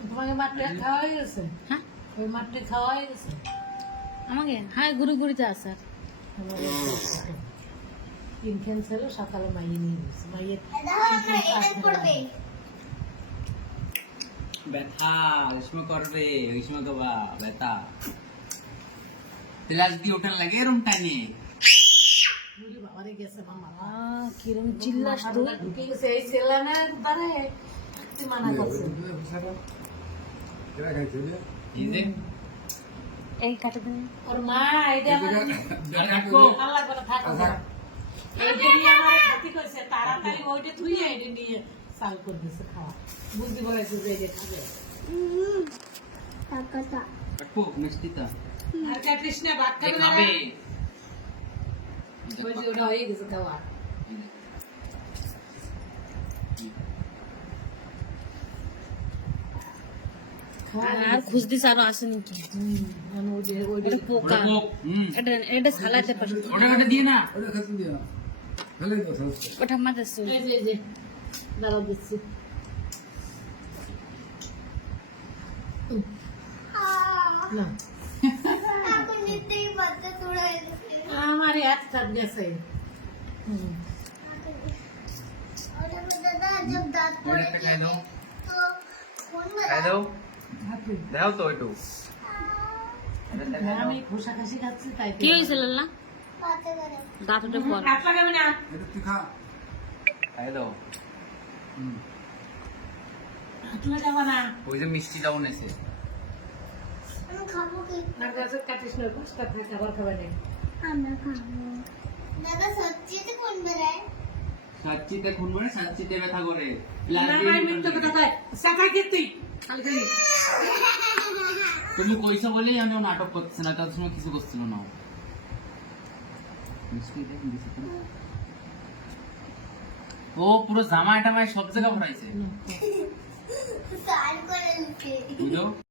তোমাকে মাঠে খাওয়া হয়ে গেছে? হ্যাঁ ওই মাঠে খাওয়া হয়ে গেছে? আমাকে হ্যাঁ ঘুরে ঘুরিতে আছে তিন ক্যান্সেল সকালে মাইয়ে নিয়ে গেছে মাইয়ের ব্যথা ওই সময় করবে, ওই সময় কবা ব্যথা তাহলে আজকে ওঠার লাগে এরম টাইমে বাবারে গেছে মামা কিরম চিল্লাস তুই ঢুকে গেছে এই ছেলে না তারে থাকতে মানা করছে এই যে এই কাটে দিন ওর মা এইটা আমার আর কাটবো আল্লাহ করে থাকো এইটা নিয়ে আমার খাতি কইছে তাড়াতাড়ি ওইটা ধুই এইটা নিয়ে চাল করে দিছে খাওয়া বুঝতে পারছে যে এইটা খাবে কাটবো মিষ্টিটা আর কাটিস না ভাত খাবে না খাবে ওই যে ওটা হয়ে গেছে খাওয়া আর খুঁজদিস আরো আছে নাকি মানে ওইটা এটা পোকা এটা এটা সালাতে পারে ওটা ওটা দিয়ে না ওটা মাথায় চুল এই যে দাঁড়াও দিচ্ছি না আমার হাত কাট গেছে ওটা খাই দাও খাই দাও দাও তো একটু আমি খোসা খাসি খাচ্ছি তাই কি হয়েছে লাল্লা দাঁত উঠে পর হাত লাগাবে না খাই দাও হাত লাগাবে না ওই যে মিষ্টিটাও নেছে আর গাছের কাটিস না খোসা থাকে আবার খাবে না সাচ্চিতে খুন করে সাচ্চিতে ব্যথা করে না ভাই মিথ্যা কথা কয় সাথা কি তুই খালি খালি তুমি কইছো বলেই আমি ও নাটক করতেছে না তার সময় কিছু করছিল না ও পুরো জামাই টামাই সব জায়গা ভরাইছে বুঝলো